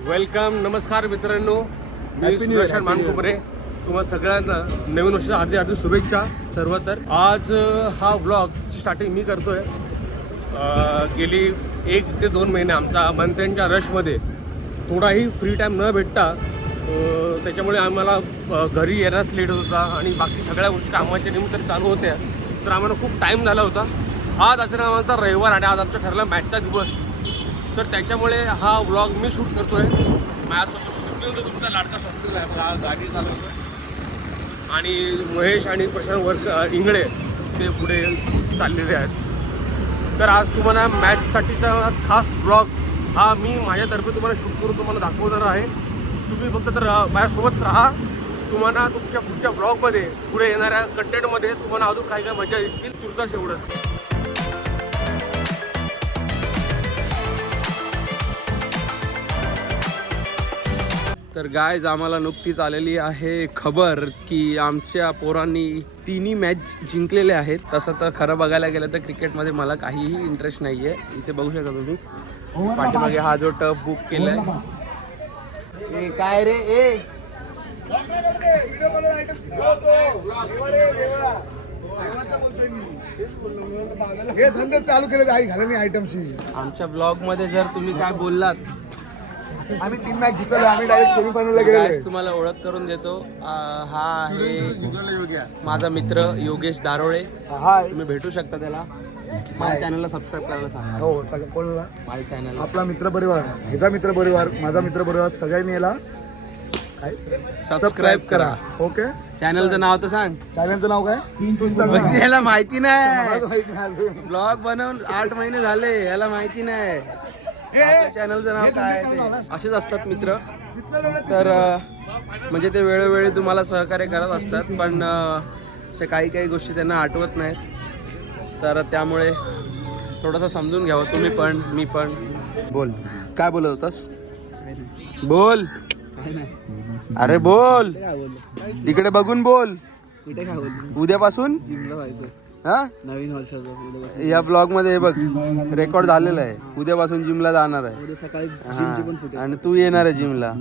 Welcome, नमस्कार मित्रांनो, मी सुदर्शन मानकुमरे. तुम्हाला सगळ्यांना नवीन वर्षाच्या हार्दिक शुभेच्छा. सर्व तर आज हा व्लॉगची स्टार्टिंग मी करतोय. गेली 1 ते 2 महिने आमचा मंथएंडच्या रशमध्ये थोडाही फ्री टाईम न भेटता त्याच्यामुळे आम्हाला घरी येण्यास लेट होत होता आणि बाकी सगळ्या गोष्टी कामाच्या निमित्ताने चालू होत्या. तर आम्हाला खूप टाईम झाला होता. आज अचानक आमचा रविवार आणि आज आमचा ठरला मॅचचा दिवस. तर त्याच्यामुळे हा व्लॉग मी शूट करतोय. माझ्यासोबत स्वप्नील होतो, तुमचा लाडका स्वप्नील आहे. मला गाडी चालवतोय आणि महेश आणि प्रशांत इंगळे ते पुढे चाललेले आहेत. तर आज तुम्हाला मॅचसाठीचा खास व्लॉग हा मी माझ्यातर्फे तुम्हाला शूट करून तुम्हाला दाखवणार आहे. तुम्ही फक्त तर माझ्यासोबत राहा. तुम्हाला तुमच्या पुढच्या व्लॉगमध्ये पुढे येणाऱ्या कंटेंटमध्ये तुम्हाला अजून काही काही मजा येतील. तुर्तास एवढंच. तर गायज, आम्हाला नुकतीच आलेली आहे खबर की आमच्या पोरांनी 3 मॅच जिंकलेले आहेत. तसं तर खरं बघायला गेलं तर क्रिकेटमध्ये मला काहीही इंटरेस्ट नाही आहे. इथे बघू शकता तुम्ही पाठीमागे हा जो टफ बुक केलाय. ए काय रे ए हे धंदे चालू केले आई घालणी आयटमची. आमच्या ब्लॉग मध्ये जर तुम्ही काय बोललात, आम्ही 3 मॅच जिंकलो. आम्ही डायरेक्ट सेमीफायनलला गेलो. गाईज तुम्हाला ओळख करून देतो. हा आहे माझा मित्र योगेश दारोळे. हाय. तुम्ही भेटू शकता त्याला. माझ्या चॅनलला सबस्क्राईब करायला सांगा. हो सगळं कोणाला? माझ्या चॅनल आपला मित्र परिवार, ह्याचा मित्र परिवार, माझा मित्र परिवार, सगळ्यांनी याला काय सबस्क्राईब करा. ओके. चॅनलचं नाव तर सांग. चॅनलचं नाव काय? तूच सांग ना. याला माहिती नाही. मला माहित नाही अजून. ब्लॉग बनवून 8 महिने झाले, याला माहिती नाही चॅनलचं नाव काय आहे ते. असेच असतात मित्र. तर म्हणजे ते वेळोवेळी तुम्हाला सहकार्य करत असतात, पण असे काही गोष्टी त्यांना आठवत नाहीत. तर त्यामुळे थोडंसं समजून घ्यावं तुम्ही पण, मी पण. बोल, काय बोलत होतास? बोल, अरे बोल, इकडे बघून बोल. उद्यापासून हा नवीन वर्षाचं या ब्लॉग मध्ये बघ रेकॉर्ड झालेला आहे. उद्यापासून जिमला जाणार आहे. सकाळी हा. आणि तू येणार आहे जिमला.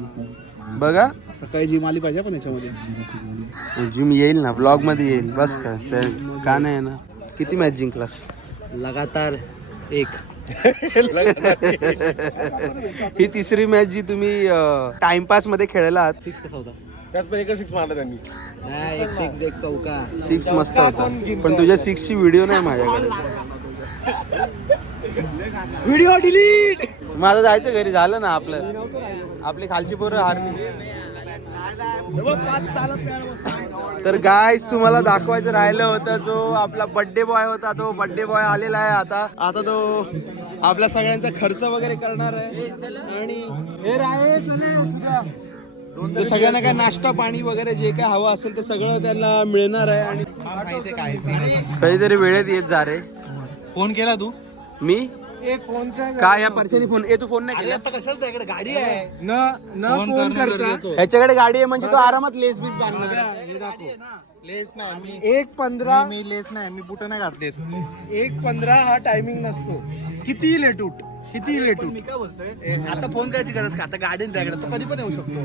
बघा, सकाळी जिम आली पाहिजे पण याच्यामध्ये जिम येईल ना, ब्लॉग मध्ये येईल. बस का का नाही येणार? किती मॅच जिंकलास? लगातार 1. ही 3री मॅच जी तुम्ही टाइमपास मध्ये खेळला आहात. 6 कसा होता? त्यात पण 1 मारला त्यांनी. नाही, 1 6 1 चौका. 6 मस्त होता, पण तुझ्या 6ची व्हिडिओ नाही माझ्याकडे. Video delete. माझं जायचं घरी. झालं ना आपलं. आपली खालची पोरं हारली. तर गाईज, तुम्हाला दाखवायचं राहिलं होतं, जो आपला बर्थडे बॉय होता तो बर्थडे बॉय आलेला आहे. आता तो आपल्या सगळ्यांचा खर्च वगैरे करणार आहे. आणि तो सगळ्यांना काय नाश्ता पाणी वगैरे जे काय हवं असेल ते सगळं त्यांना मिळणार आहे. आणि कधीतरी वेळेत येत जा रे. फोन केला तू? मी काय या परशानी फोन? तू फोन नाही केला? आता कशाला त्याकडे गाडी आहे न फोन करता ह्याच्याकडे गाडी आहे म्हणजे तो आरामात लेस बीस बांधणार. लेस नाही. 1:15 मी लेस नाही, मी बुट नाही घातलेत. 1:15 हा टायमिंग नसतो. कितीही लेट उठ, कितीही लेट उठ. मी काय बोलतोय, आता फोन करायची गरज का? आता गाडी त्याकडे, तो कधी पण येऊ शकतो.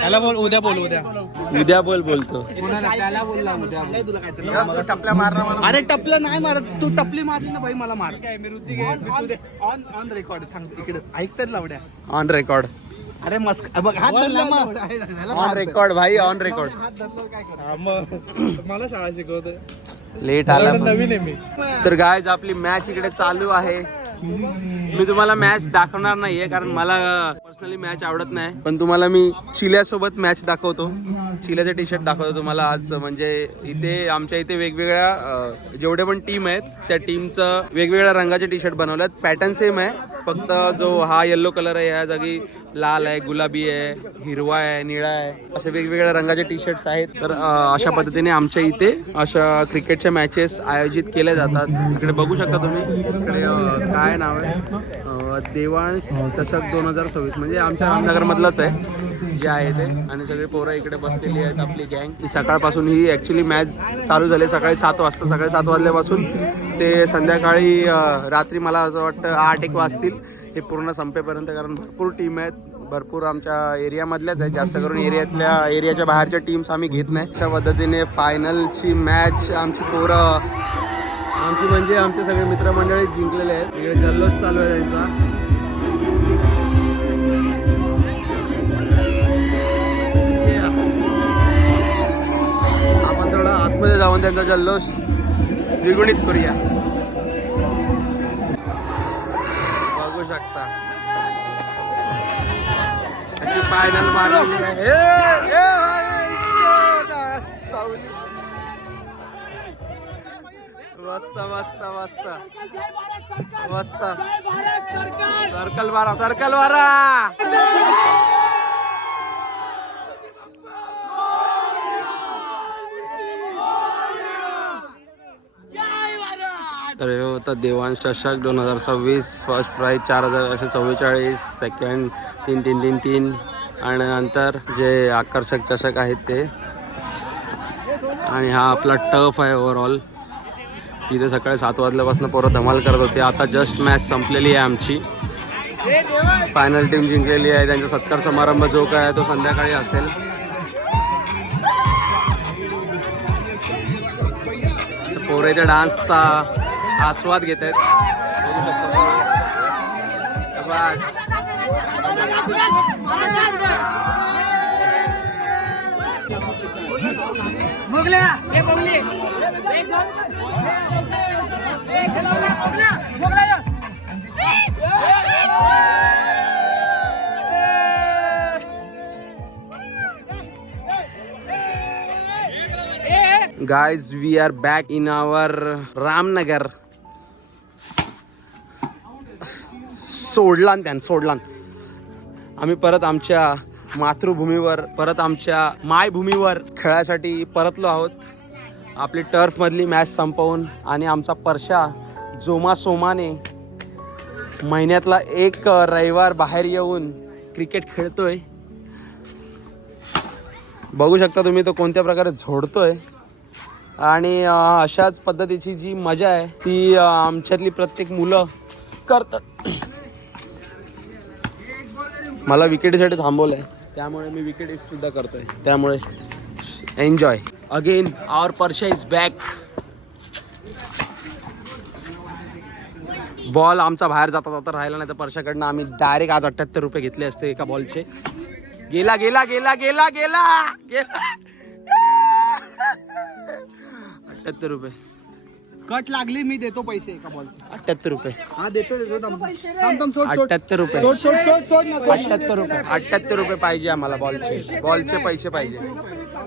त्याला बोल, उद्या बोल. उद्या बोलतो. त्याला बोलला उद्या. तुला काहीतरी टपल्या मारणार. अरे टपल्या नाही मारत, तू टपली मारली ना भाई, मला मार. काय मी ऋतिक ऑन रेकॉर्ड. थांब इकडे, ऐकतात लावड्या. On record. अरे मस्क बघ, हात धरला मग. ऑन रेकॉर्ड भाई, ऑन रेकॉर्ड. हात धरला काय कर? मला शाळा शिकवत लेट आला. नवीन आहे मी. तर गायज, आपली मॅच इकडे चालू आहे. मी तुम्हाला मॅच दाखवणार नाहीये कारण मला पर्सनली मॅच आवडत नाही, पण तुम्हाला मी चिल्यासोबत मॅच दाखवतो. चिल्याचे टी शर्ट दाखवतो तुम्हाला आज. म्हणजे इथे आमच्या इथे वेगवेगळ्या जेवढे पण टीम आहेत त्या टीमचं वेगवेगळ्या रंगाचे टी शर्ट बनवलेत. पॅटर्न सेम आहे, फक्त जो हा येल्लो कलर आहे या जागी लाल आहे, गुलाबी आहे, हिरवा आहे, निळा आहे, असे वेगवेगळ्या रंगाचे टी शर्ट्स आहेत. तर अशा पद्धतीने आमच्या इथे अशा क्रिकेटच्या मॅचेस आयोजित केल्या जातात. इकडे बघू शकता तुम्ही. इकडे काय नाव आहे, देवांश चषक 2026, म्हणजे आमच्या रामनगरमधलंच आहे जे आहे ते. आणि सगळे पोरं इकडे बसलेली आहेत, आपली गँग. सकाळपासून ही ॲक्च्युली मॅच चालू झाली सकाळी 7 वाजता. सकाळी 7 वाजल्यापासून ते संध्याकाळी रात्री मला असं वाटतं 8-1 वाजतील हे पूर्ण संपेपर्यंत, कारण भरपूर टीम आहेत, भरपूर आमच्या एरियामधल्याच आहेत, जास्त करून एरियाच्या बाहेरच्या टीम्स आम्ही घेत नाही. अशा पद्धतीने फायनलची मॅच आमची पोरं म्हणजे आमचे सगळे मित्रमंडळी जिंकलेले आहेत. इकडे जल्लोष चालू आहे त्यांचा. आपण थोडा आतमध्ये जाऊन त्यांचा जल्लोष द्विगुणित करूया. बघू शकता अशी फायनल मारली मस्त मस्त मस्त मस्त. सर्कल मारा, सर्कल मारा. तर हे होतं देवांश चषक 2026. फर्स्ट प्राईज 4,444, सेकंड 3,333 आणि नंतर जे आकर्षक चषक आहेत ते. आणि हा आपला टफ आहे ओव्हरऑल. इथे सकाळी 7 वाजल्यापासून पोरं धमाल करत होते. आता जस्ट मॅच संपलेली आहे आमची. फायनल टीम जिंकलेली आहे. त्यांचा सत्कार समारंभ जो काय आहे तो संध्याकाळी असेल. पोरं इथे डान्सचा आस्वाद घेत आहेत. Guys, we are back in our Ramnagar. सोडलान आम्ही परत आमच्या मातृभूमीवर, परत आमच्या मायभूमीवर खेळायसाठी परतलो आहोत. आपली टर्फमधली मॅच संपवून आणि आमचा परशा जोमासोमाने महिन्यातला एक रविवार बाहेर येऊन क्रिकेट खेळतोय. बघू शकता तुम्ही तो कोणत्या प्रकारे झोडतोय. आणि अशाच पद्धतीची जी मजा आहे ती आमच्यातली प्रत्येक मुलं करतात. मला विकेटीसाठी थांबवलं आहे, त्यामुळे मी विकेट सुद्धा करतोय. त्यामुळे enjoy. Again our Parsha is back. Ball आमचा बाहेर जाता जाता राहिला, नाही तर परशाकडनं आम्ही डायरेक्ट आज 78 रुपये घेतले असते एका बॉलचे. गेला गेला गेला गेला गेला गेला 78 रुपये. कट लागली, मी देतो पैसे एका बॉलचे. 78 रुपये. हा देतो 78 रुपये. 78 रुपये. 78 रुपये पाहिजे आम्हाला बॉलचे. बॉलचे पैसे पाहिजे.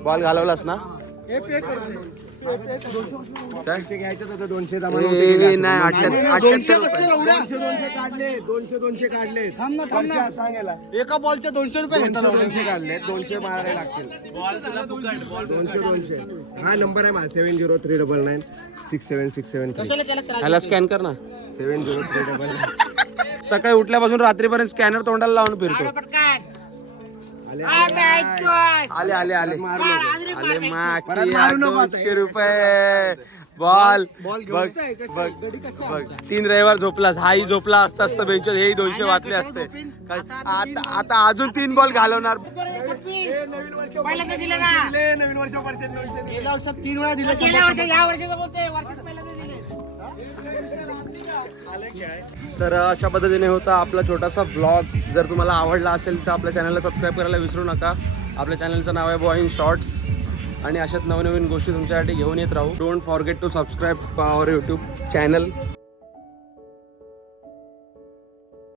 बॉल घालवलास ना? घ्यायचं होतं 200. नाही 78 दोनशे काढले. सांगायला एका बॉलचे 200 रुपये घेतात. 200 काढले. 200 मारायला लागतील. 200. हा नंबर आहे माझा 7039967673. ह्याला स्कॅन कर ना. 7039. सकाळी उठल्यापासून रात्रीपर्यंत स्कॅनर तोंडाला लावून फिरतो. आले आले आले आले माकी 200 रुपये. बॉल बघ बघ बघ. 3 रविवार झोपलास. हाही झोपला असता असतं बेंचवर, हेही 200 वाचले असते. आता अजून 3 बॉल घालवणार. नवीन वर्षापर्यंत गेल्या वर्षात 3 वेळा दिले. तर अशा पद्धतीने होता आपला छोटासा व्लॉग. जर तुम्हाला आवडला असेल तर आपल्या चॅनलला सबस्क्राईब करायला विसरू नका. आपल्या चॅनलचं नाव आहे बॉय इन शॉर्ट्स आणि अशाच नवनवीन गोष्टी तुमच्यासाठी घेऊन येत राहू. Don't forget to subscribe our YouTube channel.